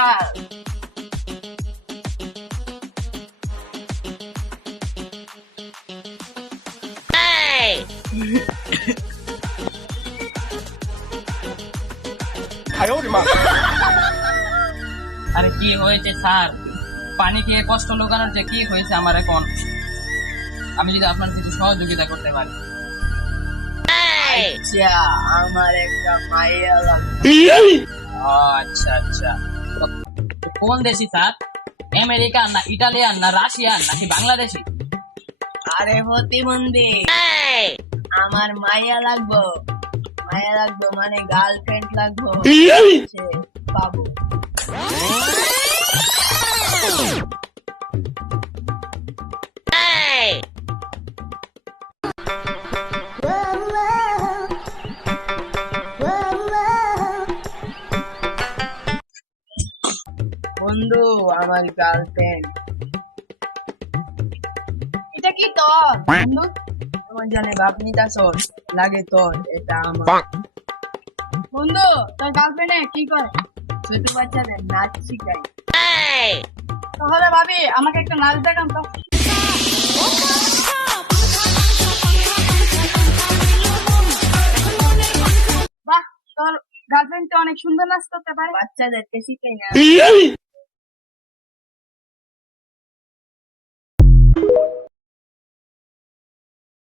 Yes. Hey. আরে কি হয়েছে স্যার? পানি খেয়ে কষ্ট লোকানোর যে কি হয়েছে আমার এখন? আমি যদি আপনার কিছু সহযোগিতা করতে পারি। আচ্ছা আমার একটা মাইয়া আচ্ছা আচ্ছা। কোন দেশি স্যার। আমেরিকান না ইটালিয়ান না রাশিয়ান নাকি বাংলাদেশি? আরে প্রতিবন্ধী আমার মায়া লাগবো। মায়া লাগবো মানে গার্লফ্রেন্ড লাগবো। পাবো বন্ধু আমার গার্লফ্রেন্ড এটা কি তোর? বন্ধু আমার জানে বাপ লাগে তোর এটা আমার। বন্ধু তোর গার্লফ্রেন্ডে কি করে? ছোট বাচ্চাদের নাচ শিখায়। তাহলে ভাবি আমাকে একটা নাচ দেখান তো। বাহ তোর গার্লফ্রেন্ড তো অনেক সুন্দর নাচ করতে পারে। বাচ্চাদেরকে শিখাই না।